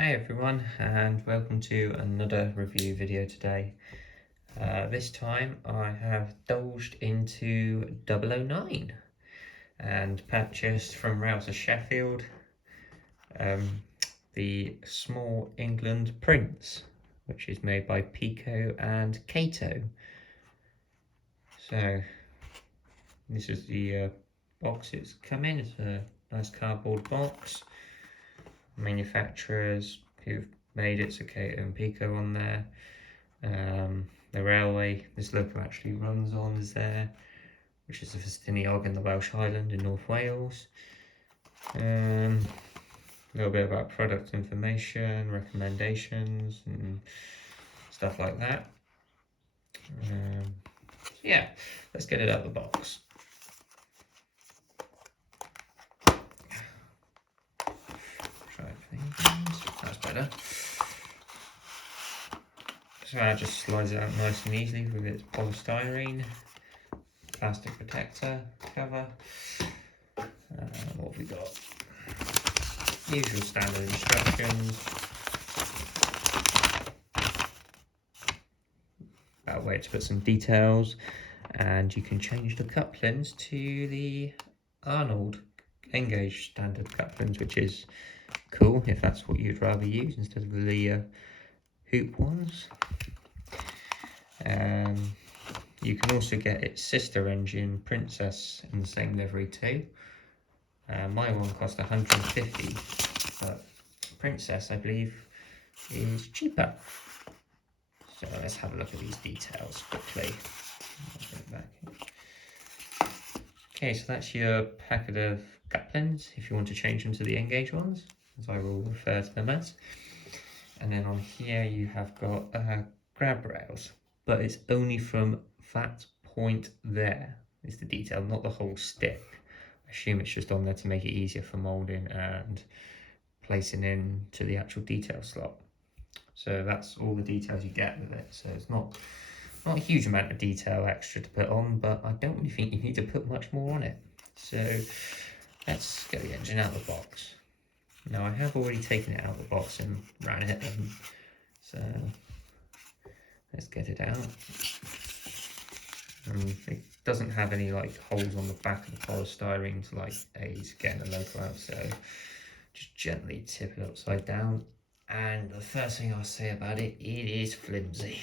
Hey everyone, and welcome to another review video today. This time I have indulged into OO9 and purchased from Rouse Sheffield the Small England Prince, which is made by Peco and Kato. So this is the box it's come in. It's a nice cardboard box. Manufacturers who've made it, so Kato and Peco on there. The railway this logo actually runs on is there, which is the Festiniog in the Welsh Highland in North Wales. A little bit about product information, recommendations, and stuff like that. Yeah, let's get it out of the box. That's better. So that just slides it out nice and easily with its polystyrene plastic protector cover. What have we got? Usual standard instructions about where to put some details, and you can change the couplings to the Arnold Engage standard couplings, which is cool if that's what you'd rather use instead of the hoop ones. You can also get its sister engine Princess in the same livery too. My one cost 150, but Princess I believe is cheaper. So let's have a look at these details quickly. Okay, so that's your packet of couplings if you want to change them to the Engage ones, as I will refer to them as. And then on here you have got grab rails, but it's only from that point there is the detail, not the whole stick. I assume it's just on there to make it easier for moulding and placing into the actual detail slot. So that's all the details you get with it. So it's not a huge amount of detail extra to put on, but I don't really think you need to put much more on it. So let's get the engine out of the box. Now I have already taken it out of the box and ran it, so let's get it out. It doesn't have any like holes on the back of the polystyrene to like aid getting the logo out, so just gently tip it upside down. And the first thing I'll say about it, it is flimsy.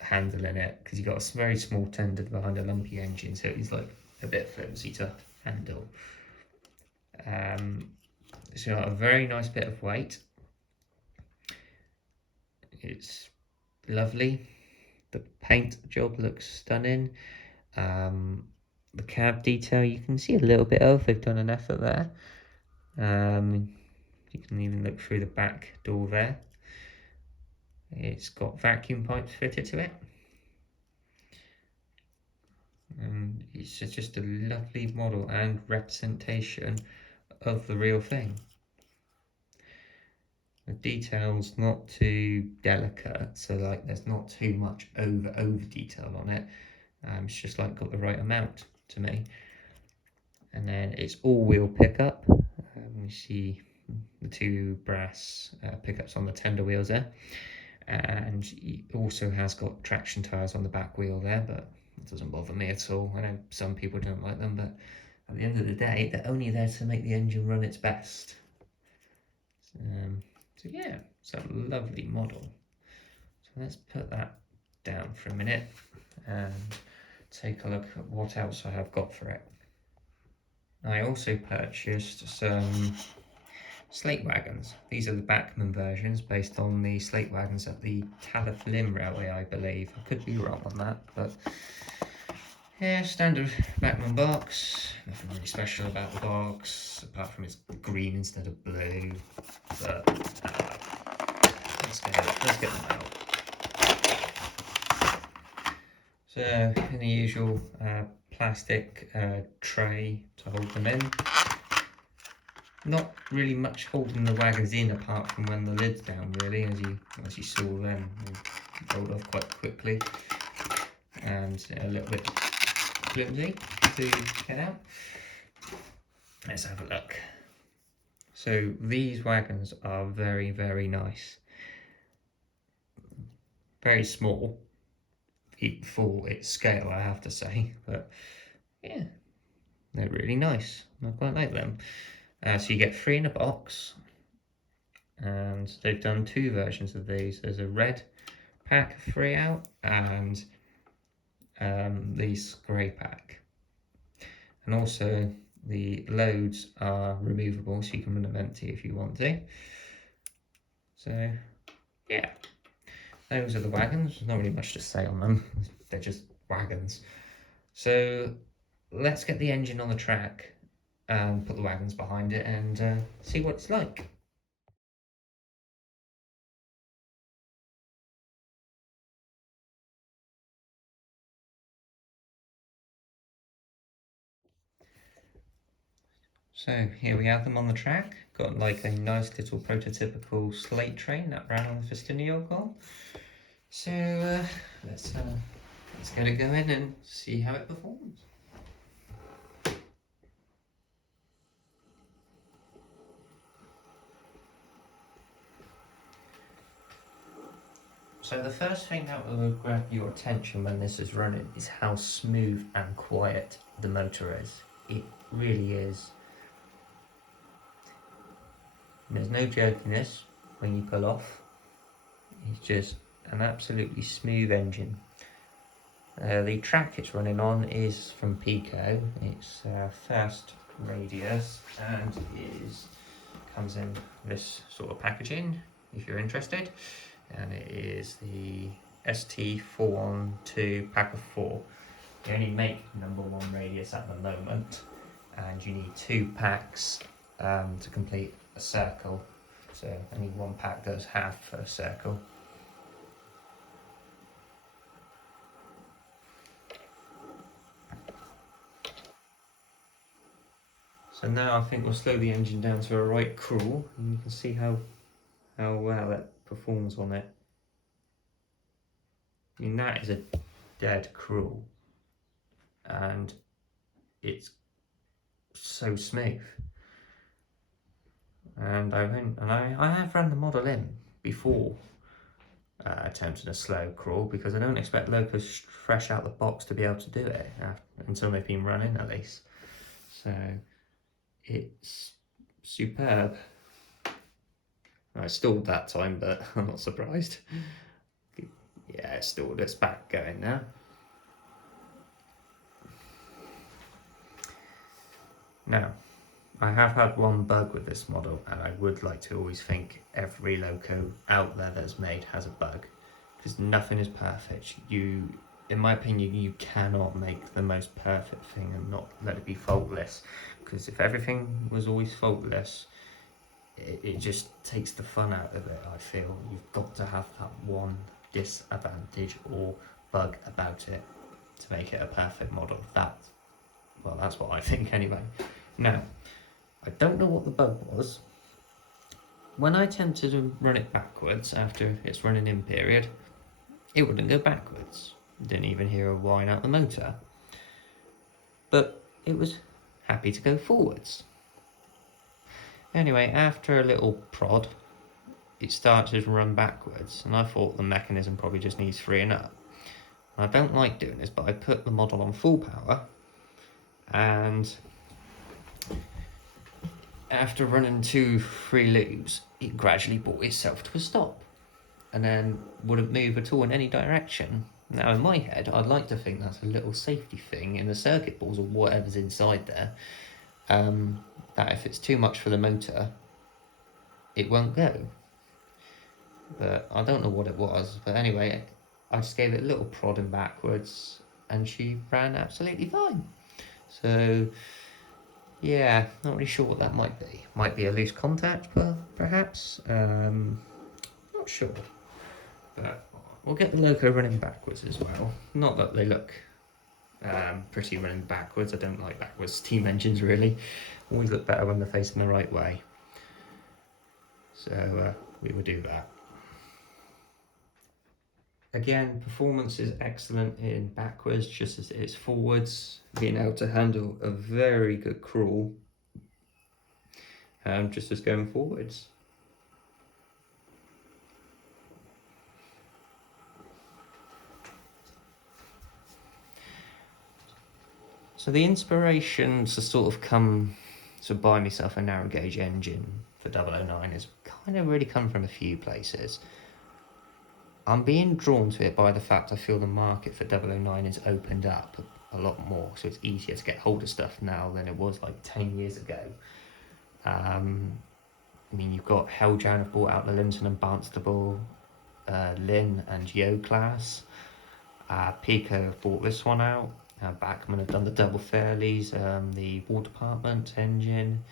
Handling it, because you've got a very small tender behind a lumpy engine, so it's like a bit flimsy to handle. It's got a very nice bit of weight. It's lovely. The paint job looks stunning. The cab detail you can see a little bit of. They've done an effort there. You can even look through the back door there. It's got vacuum pipes fitted to it. And it's just a lovely model and representation of the real thing. The detail's not too delicate, so like there's not too much over detail on it. It's just like got the right amount to me. And then it's all-wheel pickup. You see the two brass pickups on the tender wheels there, and it also has got traction tyres on the back wheel there, but it doesn't bother me at all. I know some people don't like them, but at the end of the day they're only there to make the engine run its best. So yeah, it's a lovely model. So let's put that down for a minute and take a look at what else I have got for it. I also purchased some Slate Wagons. These are the Bachmann versions based on the Slate Wagons at the Tallaght Railway, I believe. I could be wrong on that, but yeah, standard Bachmann box. Nothing really special about the box, apart from it's green instead of blue. But let's get them out. So in the usual plastic tray to hold them in. Not really much holding the wagons in apart from when the lid's down, really, as you saw then. They rolled off quite quickly, and a little bit flimsy to get out. Let's have a look. So these wagons are very, very nice. Very small for its scale, I have to say, but yeah, they're really nice. I quite like them. So you get 3 in a box, and they've done 2 versions of these. There's a red pack of 3 out, and the grey pack. And also the loads are removable, so you can run them empty if you want to. So yeah, those are the wagons. There's not really much to say on them. They're just wagons. So let's get the engine on the track and put the wagons behind it and see what it's like. So here we have them on the track. Got like a nice little prototypical slate train that ran on the Festinial car. So let's get it going and see how it performs. So the first thing that will grab your attention when this is running is how smooth and quiet the motor is. It really is. There's no jerkiness when you pull off. It's just an absolutely smooth engine. The track it's running on is from Peco. It's fast radius and comes in this sort of packaging if you're interested. And it is the ST412 pack of 4. They only make number 1 radius at the moment, and you need 2 packs to complete a circle. So only 1 pack does half a circle. So now I think we'll slow the engine down to a right crawl, and you can see how well that performs on it. I mean, that is a dead crawl, and it's so smooth. And I have run the model in before attempting a slow crawl, because I don't expect locos fresh out the box to be able to do it until they've been run in at least. So it's superb. I stalled that time, but I'm not surprised. Yeah, it's stalled. It's back going now. Now, I have had one bug with this model, and I would like to always think every loco out there that's made has a bug, because nothing is perfect. In my opinion, you cannot make the most perfect thing and not let it be faultless, because if everything was always faultless, it just takes the fun out of it. I feel you've got to have that one disadvantage or bug about it to make it a perfect model. That's what I think anyway. Now, I don't know what the bug was. When I attempted to run it backwards after its running in period, it wouldn't go backwards. Didn't even hear a whine out the motor. But it was happy to go forwards. Anyway, after a little prod, it started to run backwards, and I thought the mechanism probably just needs freeing up. I don't like doing this, but I put the model on full power, and after running 2-3 loops, it gradually brought itself to a stop, and then wouldn't move at all in any direction. Now, in my head, I'd like to think that's a little safety thing in the circuit balls or whatever's inside there, that if it's too much for the motor, it won't go. But I don't know what it was. But anyway, I just gave it a little prodding backwards, and she ran absolutely fine. So yeah, not really sure what that might be. Might be a loose contact, perhaps. Not sure. But we'll get the loco running backwards as well. Not that they look pretty running backwards. I don't like backwards steam engines really. Always look better when they're facing the right way. So we will do that. Again, performance is excellent in backwards just as it is forwards. Being able to handle a very good crawl. just as going forwards. So the inspiration to sort of come to buy myself a narrow gauge engine for 009 has kind of really come from a few places. I'm being drawn to it by the fact I feel the market for 009 has opened up a lot more, so it's easier to get hold of stuff now than it was like 10 years ago. I mean, you've got Helljan have bought out the Linton and Barnstable, Lynn and Yo class. Peco have bought this one out. Bachmann have done the double fairlies, the War Department engine,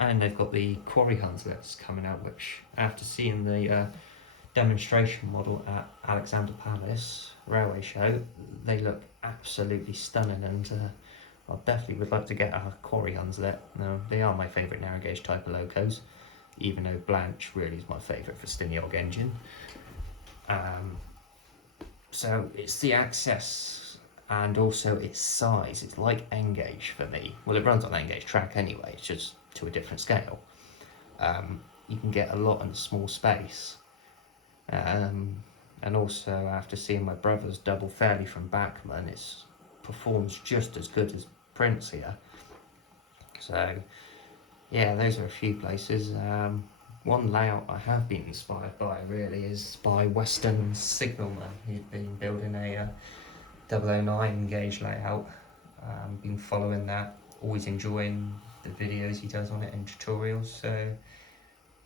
and they've got the Quarry Hunslets coming out, which after seeing the demonstration model at Alexander Palace Railway Show, they look absolutely stunning, and I definitely would like to get a Quarry Hunslet. Now, they are my favourite narrow gauge type of locos, even though Blanche really is my favourite for Stiniog engine. So it's the access and also its size. It's like N-gauge for me. Well, it runs on N-gauge track anyway, it's just to a different scale. You can get a lot in a small space. And also, after seeing my brother's double fairly from Bachmann, it performs just as good as Prince here. So, yeah, those are a few places. One layout I have been inspired by really is by Western Signalman. He's been building a 009 gauge layout. Been following that, always enjoying the videos he does on it and tutorials. So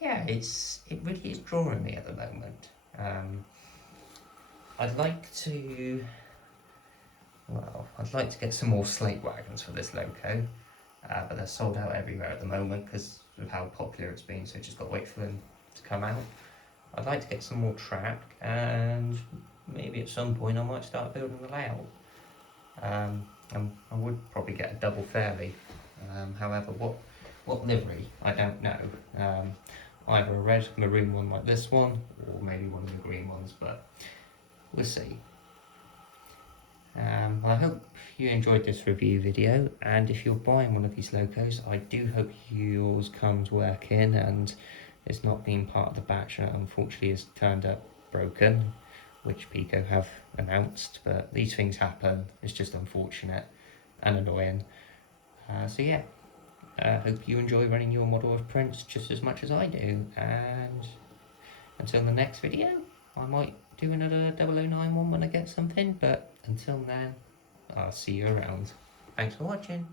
yeah, it really is drawing me at the moment. I'd like to get some more Slate Wagons for this loco, but they're sold out everywhere at the moment because of how popular it's been, so just got to wait for them to come out. I'd like to get some more track, and maybe at some point I might start building the layout. I would probably get a double fairly, however what livery I don't know. Either a red maroon one like this one, or maybe one of the green ones, but we'll see. I hope you enjoyed this review video, and if you're buying one of these locos, I do hope yours comes working and it's not been part of the batch that unfortunately has turned up broken, which Peco have announced, but these things happen. It's just unfortunate and annoying. So yeah, hope you enjoy running your model of Prince just as much as I do, and until the next video, I might do another 009 one when I get something, but until then, I'll see you around. Thanks for watching.